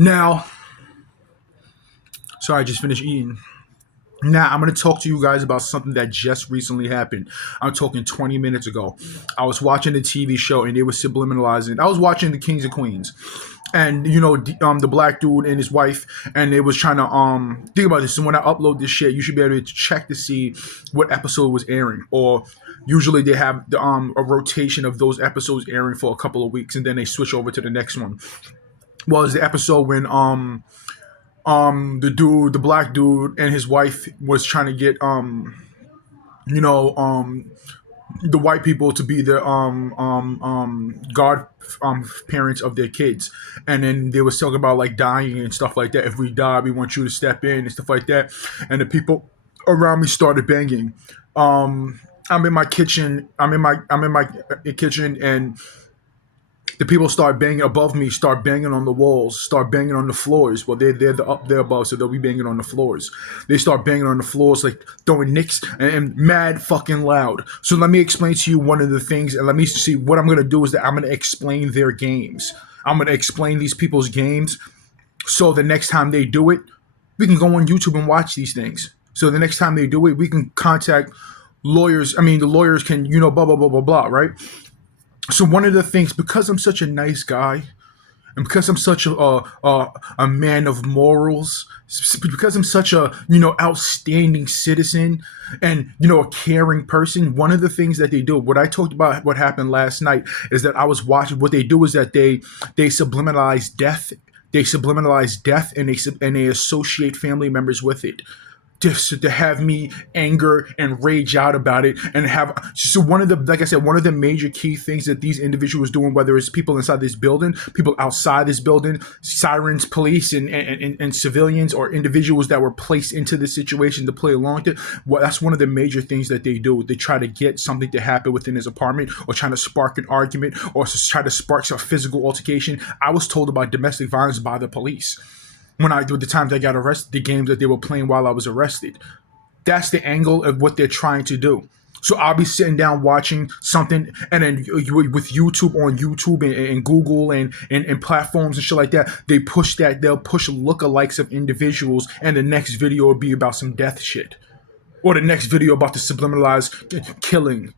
Now, sorry, I just finished eating. Now, I'm going to talk to you guys about something that just recently happened. I'm talking 20 minutes ago. I was watching a TV show and they were subliminalizing. I was watching the Kings and Queens. And the black dude and his wife, and they was trying to think about this. So when I upload this shit, you should be able to check to see what episode was airing. Or usually they have a rotation of those episodes airing for a couple of weeks, and then they switch over to the next one. Well, it's the episode when the black dude and his wife was trying to get you know the white people to be the god parents of their kids, and then they was talking about like dying and stuff like that. If we die, we want you to step in and stuff like that. And the people around me started banging. I'm in my kitchen. I'm in my kitchen, and the people start banging above me, start banging on the walls, start banging on the floors. Well, they're up there above, so they'll be banging on the floors. They start banging on the floors, like throwing nicks and mad fucking loud. So let me explain to you one of the things, and let me see what I'm gonna do is that I'm gonna explain their games. I'm gonna explain these people's games, so the next time they do it, we can go on YouTube and watch these things. So the next time they do it, we can contact lawyers. I mean, the lawyers can, blah blah blah blah blah, right? So one of the things, because I'm such a nice guy, and because I'm such a man of morals, because I'm such a outstanding citizen, and a caring person, one of the things that they do, what I talked about, what happened last night, is that I was watching. What they do is that they subliminalize death. They subliminalize death, and they associate family members with it, to have me anger and rage out about it, and have so one of the, like I said, one of the major key things that these individuals doing, whether it's people inside this building, people outside this building, sirens, police, and civilians, or individuals that were placed into this situation to play along with it. Well, that's one of the major things that they do. They try to get something to happen within his apartment, or trying to spark an argument, or to try to spark a physical altercation. I was told about domestic violence by the police the times I got arrested, the games that they were playing while I was arrested. That's the angle of what they're trying to do. So I'll be sitting down watching something, and then with YouTube, on YouTube and Google and platforms and shit like that, they'll push lookalikes of individuals, and the next video will be about some death shit. Or the next video about the subliminalized killing.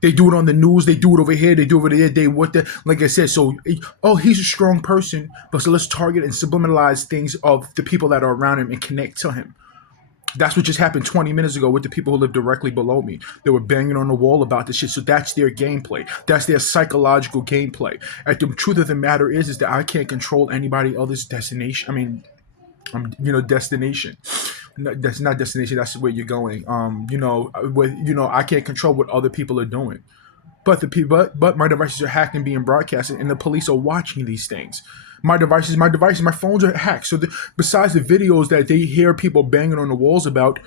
They do it on the news. They do it over here. They do it over there. Like I said, so, he's a strong person, but so let's target and subliminalize things of the people that are around him and connect to him. That's what just happened 20 minutes ago with the people who live directly below me. They were banging on the wall about this shit. So that's their gameplay. That's their psychological gameplay. And the truth of the matter is that I can't control anybody else's destination. I mean, destination. No, that's not destination. That's where you're going. I can't control what other people are doing, but but my devices are hacked and being broadcasted, and the police are watching these things. My phones are hacked. So besides the videos that they hear people banging on the walls about,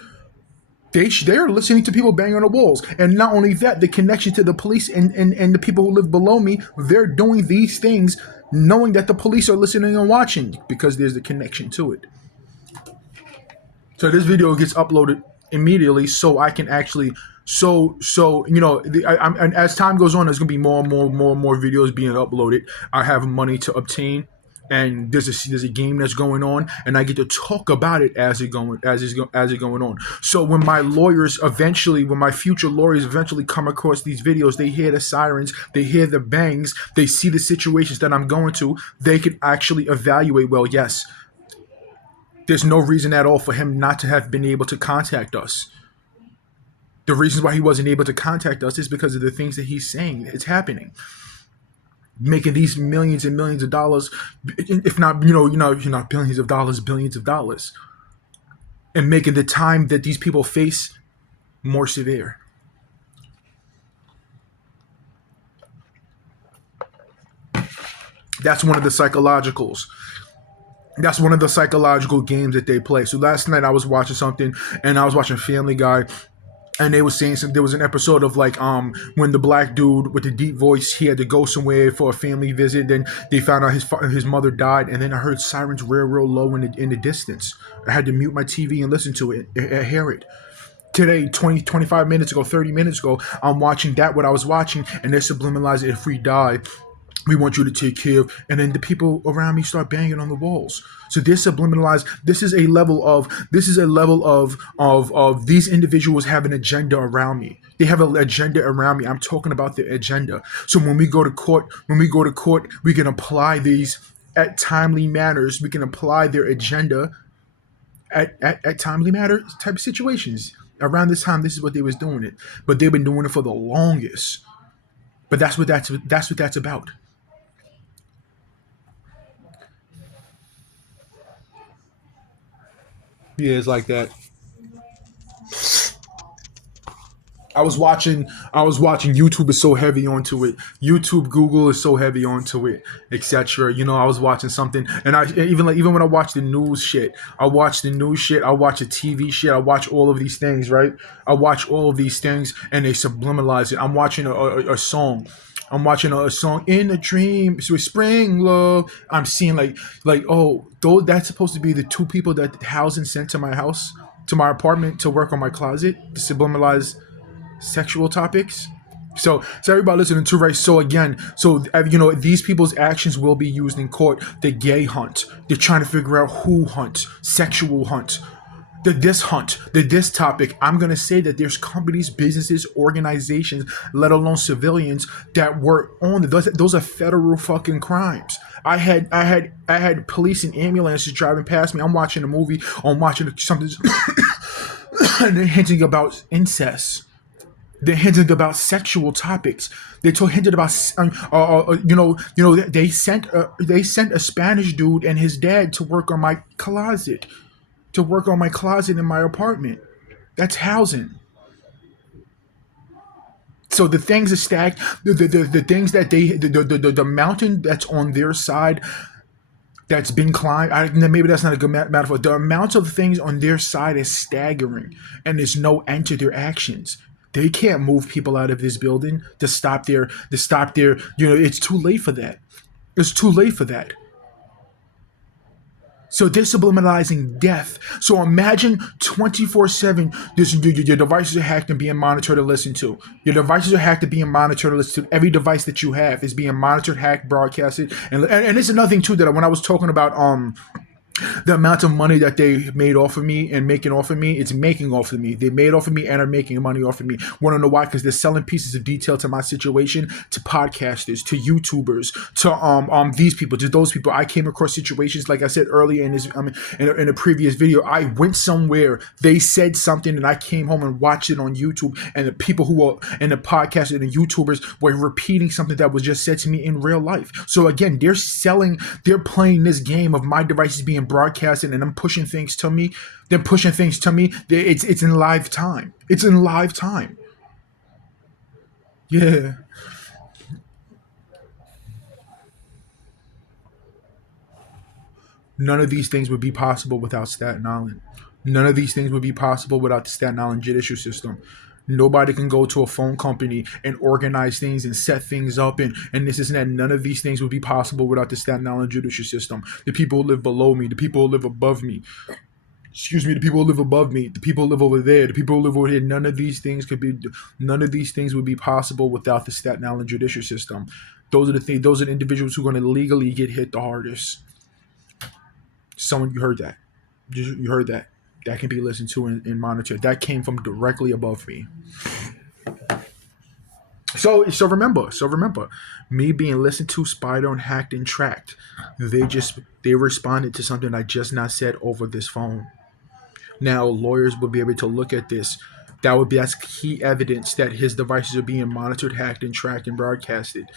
they're listening to people banging on the walls, and not only that, the connection to the police and the people who live below me, they're doing these things, knowing that the police are listening and watching, because there's a connection to it. So this video gets uploaded immediately, so I can actually, and as time goes on, there's gonna be more and more videos being uploaded. I have money to obtain, and there's a game that's going on, and I get to talk about it as it going on. So when my future lawyers eventually come across these videos, they hear the sirens, they hear the bangs, they see the situations that I'm going to, they can actually evaluate. Well, yes. There's no reason at all for him not to have been able to contact us. The reasons why he wasn't able to contact us is because of the things that he's saying. It's happening. Making these millions and millions of dollars, if not, billions of dollars. And making the time that these people face more severe. That's one of the psychologicals. That's one of the psychological games that they play. So last night I was watching something, and I was watching Family Guy, and they were saying there was an episode of when the black dude with the deep voice, he had to go somewhere for a family visit. Then they found out his mother died, and then I heard sirens real low in the distance. I had to mute my TV and listen to it and hear it. Today, 20, 25 minutes ago, 30 minutes ago, I'm watching that, what I was watching, and they're subliminalizing, if we die, We want you to take care of, and then the people around me start banging on the walls. So this subliminalized, this is a level of these individuals have an agenda around me. They have an agenda around me. I'm talking about the agenda. So when we go to court, we can apply these at timely manners. We can apply their agenda at timely matter type of situations. Around this time, this is what they was doing it. But they've been doing it for the longest. But that's what that's about. Yeah, it's like that. I was watching YouTube is so heavy onto it. YouTube, Google is so heavy onto it, etc. I was watching something, and I even when I watch the news shit, I watch the TV shit, I watch all of these things, right? I watch all of these things, and they subliminalize it. I'm watching a song. I'm watching a song in a dream. So spring love. I'm seeing like oh, though that's supposed to be the two people that housing sent to my house, to my apartment to work on my closet to subliminalize sexual topics. So everybody listening to, right? So again, these people's actions will be used in court. The gay hunt. They're trying to figure out who hunts, sexual hunt. The this topic. I'm gonna say that there's companies, businesses, organizations, let alone civilians that were on it. Those are federal fucking crimes. I had police and ambulances driving past me. I'm watching a movie. I'm watching something, and they're hinting about incest. They hinted about sexual topics. Hinted about, they sent a Spanish dude and his dad to work on my closet in my apartment. That's housing. So the things are stacked. The things that the mountain that's on their side that's been climbed. Maybe that's not a good metaphor. The amount of things on their side is staggering, and there's no end to their actions. They can't move people out of this building to stop their. It's too late for that. It's too late for that. So they're subliminalizing death. So imagine 24/7. Your devices are hacked and being monitored and listened to. Your devices are hacked and being monitored and listened to. Every device that you have is being monitored, hacked, broadcasted, and this is another thing too that when I was talking about the amount of money that they made off of me and making off of me, it's making off of me. They made off of me and are making money off of me. Want to know why? Because they're selling pieces of detail to my situation to podcasters, to YouTubers, to these people, to those people. I came across situations like I said earlier in this in a previous video. I went somewhere, they said something, and I came home and watched it on YouTube, and the people who were and the podcasters and the YouTubers were repeating something that was just said to me in real life. So again, they're playing this game of my devices being broadcasted and I'm pushing things to me. They're pushing things to me. It's in live time. It's in live time. Yeah. None of these things would be possible without Staten Island. None of these things would be possible without the Staten Island judicial system. Nobody can go to a phone company and organize things and set things up and this and that. None of these things would be possible without the Staten Island judicial system. The people who live below me, the people who live above me, the people who live above me, the people who live over there, the people who live over here. None of these things would be possible without the Staten Island judicial system. Those are the things. Those are the individuals who are going to legally get hit the hardest. Someone, you heard that. You heard that. That can be listened to and monitored. That came from directly above me. So remember, me being listened to, spied on, hacked, and tracked. They responded to something I just not said over this phone. Now lawyers will be able to look at this. That's key evidence that his devices are being monitored, hacked, and tracked and broadcasted.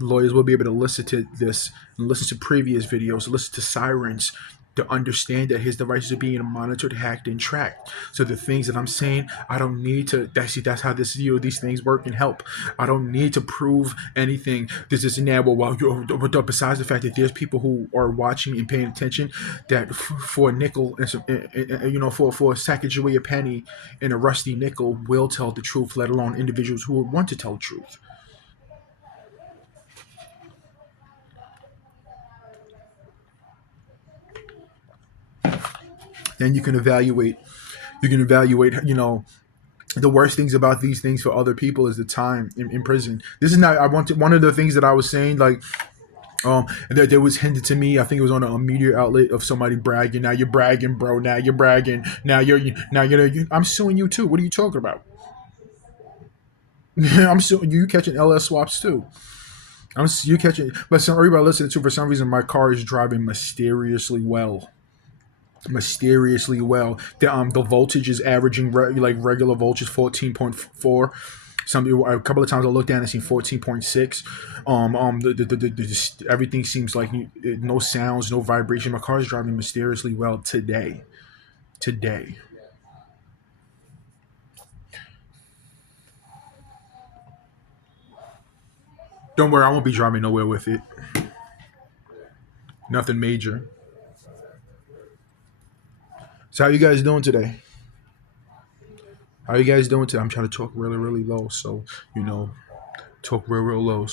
Lawyers will be able to listen to this and listen to previous videos, listen to sirens to understand that his devices are being monitored, hacked, and tracked. So the things that I'm saying, I don't need to. That's how these things work and help. I don't need to prove anything. This is now. But besides the fact that there's people who are watching and paying attention, that for a nickel and some, for a Sacagawea penny and a rusty nickel will tell the truth. Let alone individuals who would want to tell the truth. Then you can evaluate. The worst things about these things for other people is the time in prison. This is not. I want to, one of the things that I was saying, like And there was hinted to me. I think it was on a media outlet of somebody bragging. Now you're bragging, bro. Now you're bragging. I'm suing you too. What are you talking about? I'm suing you. You catching LS swaps too. You catching. But some everybody listening to, for some reason, my car is driving mysteriously well. Mysteriously well. The voltage is averaging like regular voltage 14.4. A couple of times I looked down and seen 14.6. Everything seems like no sounds, no vibration. My car is driving mysteriously well today. Today. Don't worry, I won't be driving nowhere with it. Nothing major. So how you guys doing today? How you guys doing today? I'm trying to talk really, really low, so you know, talk real low.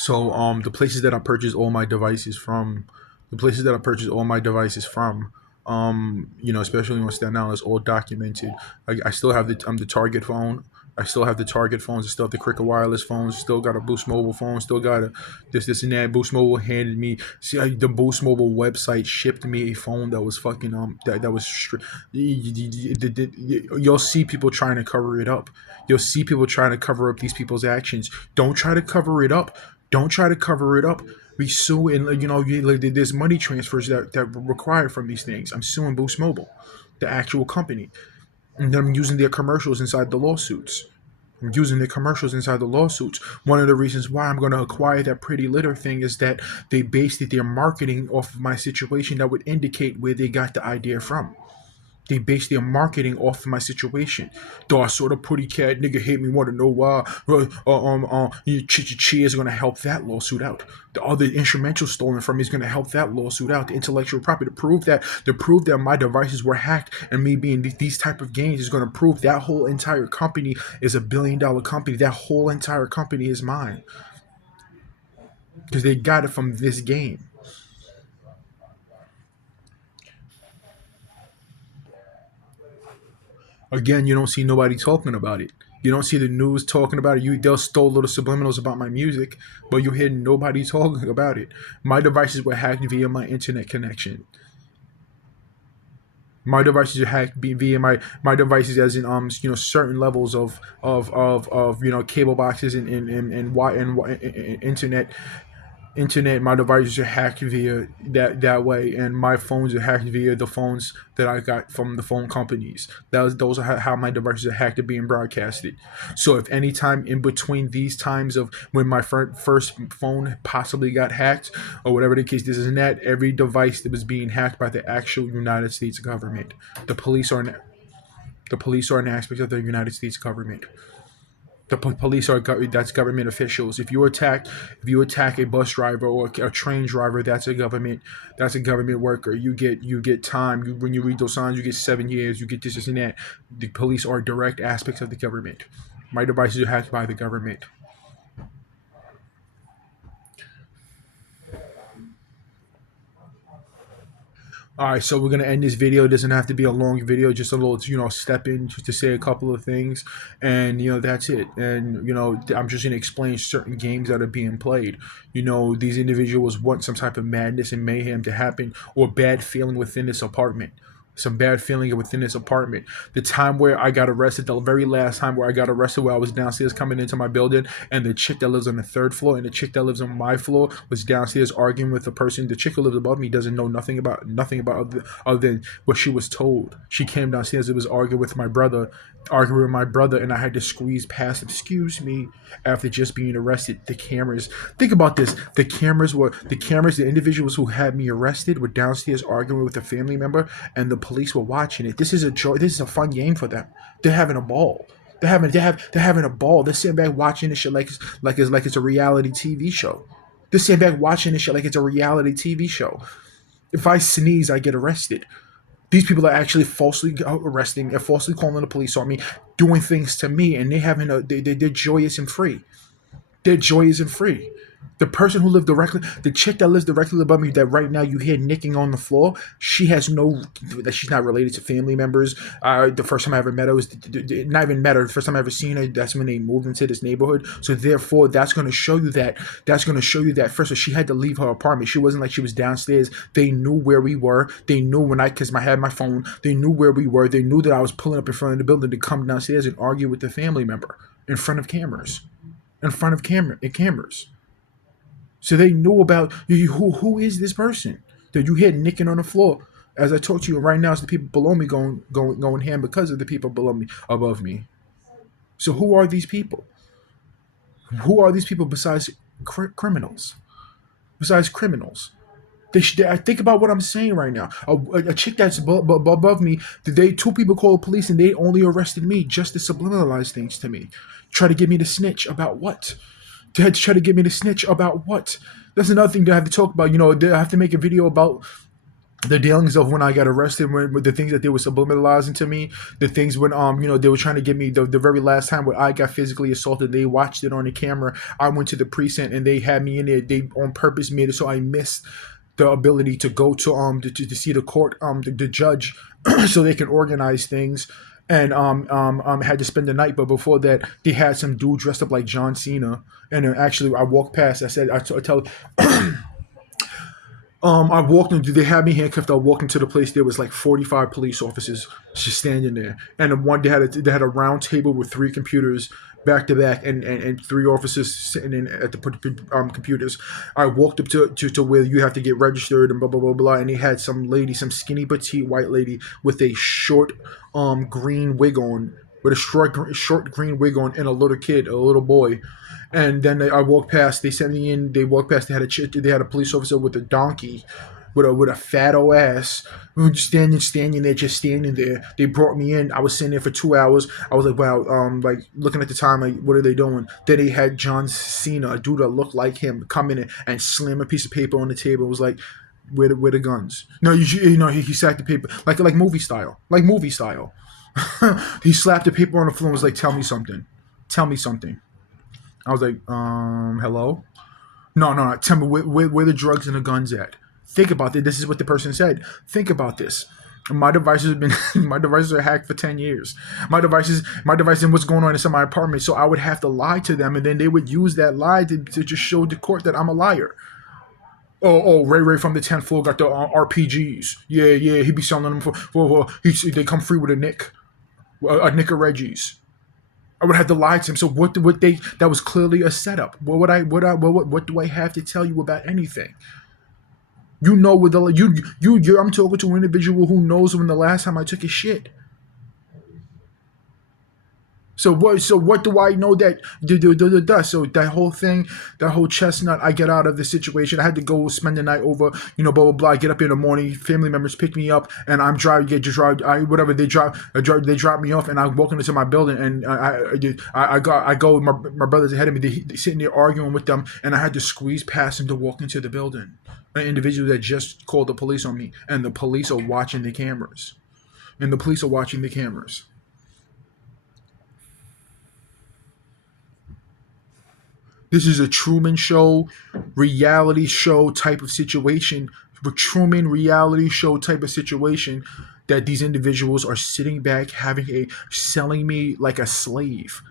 The places that I purchase all my devices from, the places that I purchase all my devices from, especially on Staten Island, is all documented. I still have the Target phone. I still have the Target phones. I still have the Cricket Wireless phones. Still got a Boost Mobile phone. Still got a this and that. Boost Mobile handed me. See, the Boost Mobile website shipped me a phone that was fucking that was. You'll see people trying to cover it up. You'll see people trying to cover up these people's actions. Don't try to cover it up. Don't try to cover it up. We sue and there's money transfers that required from these things. I'm suing Boost Mobile, the actual company, and I'm using their commercials inside the lawsuits. I'm using the commercials inside the lawsuits. One of the reasons why I'm going to acquire that Pretty Litter thing is that they based their marketing off of my situation that would indicate where they got the idea from. They base their marketing off of my situation. Though I saw the pretty cat nigga hate me, want to know why. Chi is going to help that lawsuit out. The other instrumental stolen from me is going to help that lawsuit out. The intellectual property to prove that my devices were hacked and me being these type of games is going to prove that whole entire company is $1 billion company. That whole entire company is mine because they got it from this game. Again, you don't see nobody talking about it. You don't see the news talking about it. They'll stole little subliminals about my music, but you hear nobody talking about it. My devices were hacked via my internet connection. My devices are hacked via my devices, as in certain levels of cable boxes and internet. My devices are hacked via that way, and my phones are hacked via the phones that I got from the phone companies. Those are how my devices are hacked and being broadcasted. So if any time in between these times of when my first phone possibly got hacked or whatever the case, this is not every device that was being hacked by the actual United States government. The police are an aspect of the United States government. The police are that's government officials. If you attack a bus driver or a train driver, that's a government worker. You get time. When you read those signs, you get 7 years. You get this and that. The police are direct aspects of the government. My devices are hacked by the government. All right, so we're gonna end this video. It doesn't have to be a long video, just a little, step in just to say a couple of things, and that's it. And I'm just gonna explain certain games that are being played. These individuals want some type of madness and mayhem to happen, or bad feeling within this apartment. Some bad feeling within this apartment. The time where I got arrested, the very last time where I got arrested, where I was downstairs coming into my building, and the chick that lives on the third floor and the chick that lives on my floor was downstairs arguing with the person. The chick who lives above me doesn't know nothing about other than what she was told. She came downstairs and was arguing with my brother, and I had to squeeze past. Excuse me, after just being arrested. The cameras. Think about this. The individuals who had me arrested were downstairs arguing with a family member, and the police were watching it. This is a joy. This is a fun game for them. They're having a ball. They're having a ball. They're sitting back watching this shit like it's a reality TV show. They're sitting back watching this shit like it's a reality TV show. If I sneeze, I get arrested. These people are actually falsely arresting and falsely calling the police on me, doing things to me, and they're joyous and free. They're joyous and free. The person who lived directly, the chick that lives directly above me, that right now you hear nicking on the floor, she has no, that she's not related to family members. The first time I ever met her was, not even met her, the first time I ever seen her, that's when they moved into this neighborhood. So therefore, that's going to show you that, first of all, she had to leave her apartment. She wasn't like she was downstairs. They knew where we were. They knew when because I had my phone, they knew where we were. They knew that I was pulling up in front of the building to come downstairs and argue with the family member in front of cameras. In front of cameras. So they knew about you. Who is this person that you hear nicking on the floor? As I talk to you right now, it's the people below me going ham because of the people below me, above me. So who are these people? Who are these people besides criminals? Besides criminals, I think about what I'm saying right now. A chick that's above me. They two people called the police and they only arrested me just to subliminalize things to me, try to get me to snitch about what? They had to try to get me to snitch about what? That's another thing that I have to talk about. I have to make a video about the dealings of when I got arrested, with the things that they were subliminalizing to me, the things when they were trying to get me the very last time where I got physically assaulted. They watched it on the camera. I went to the precinct and they had me in there. They on purpose made it so I missed the ability to go to see the court, the judge, so they can organize things. And had to spend the night. But before that, they had some dude dressed up like John Cena. And actually, I walked past. I said, I tell. I walked into. They had me handcuffed. I walked into the place. There was like 45 police officers just standing there, and they had a round table with three computers back to back, and three officers sitting in at the computers. I walked up to where you have to get registered and blah blah blah blah, and they had some lady, some skinny petite white lady with a short green wig on, with a short green wig on, and a little kid, a little boy. And then I walked past. They sent me in. They walked past. They had a police officer with a donkey, with a fat old ass, standing there, just standing there. They brought me in. I was sitting there for 2 hours. I was like, wow, like looking at the time, like what are they doing? Then they had John Cena, a dude that looked like him, come in and slam a piece of paper on the table. It was like, where the guns? No, he sacked the paper like movie style, He slapped the paper on the floor and was like, tell me something, tell me something. I was like, hello? No, no, no. Tell me where the drugs and the guns at. Think about this. This is what the person said. Think about this. My devices have been my devices are hacked for 10 years. My device and what's going on inside my apartment. So I would have to lie to them, and then they would use that lie to just show the court that I'm a liar. Oh, Ray from the 10th floor got the RPGs. Yeah, he be selling them they come free with a Nick of Reggie's. I would have to lie to him. So that was clearly a setup. What do I have to tell you about anything? You know, with the I'm talking to an individual who knows when the last time I took a shit. So what do I know that so that whole thing, that whole chestnut, I get out of the situation. I had to go spend the night over, blah blah blah. I get up in the morning, family members pick me up, and I'm driving, whatever they drop me off, and I walk into my building, and I go. My brother's ahead of me. They sitting there arguing with them, and I had to squeeze past him to walk into the building. An individual that just called the police on me, and the police are watching the cameras, This is a Truman Show, reality show type of situation. A Truman reality show type of situation that these individuals are sitting back, selling me like a slave,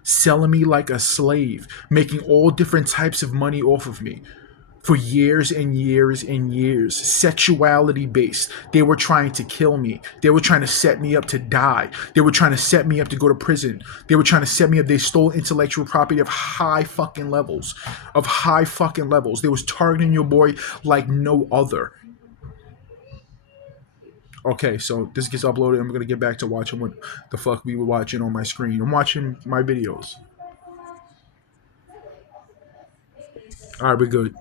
making all different types of money off of me for years and years and years. Sexuality based. They were trying to kill me. They were trying to set me up to die. They were trying to set me up to go to prison. They were trying to set me up. They stole intellectual property of high fucking levels. They was targeting your boy like no other. Okay, so this gets uploaded. I'm gonna get back to watching what the fuck we were watching on my screen. I'm watching my videos. All right, we're good.